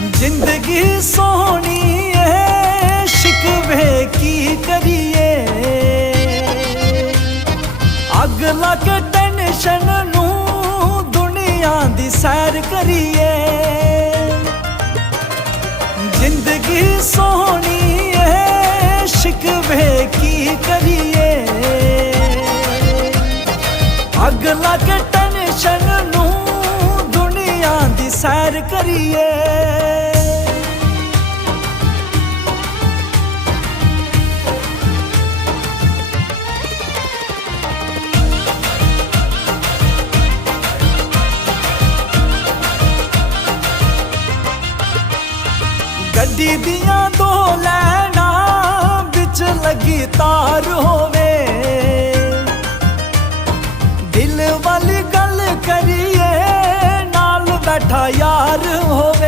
जिंदगी सोहनी है शिकवे की करिए, अग लग टेंशन नू दुनिया दी सैर करिए। जिंदगी सोहनी है शिकवे की करिए, अग लग टेंशन नू दुनिया दी सैर करिए। गड्डी दियां दो लैना बिच लगी तार होवे, दिल वाली गल करिए नाल बैठा यार होवे।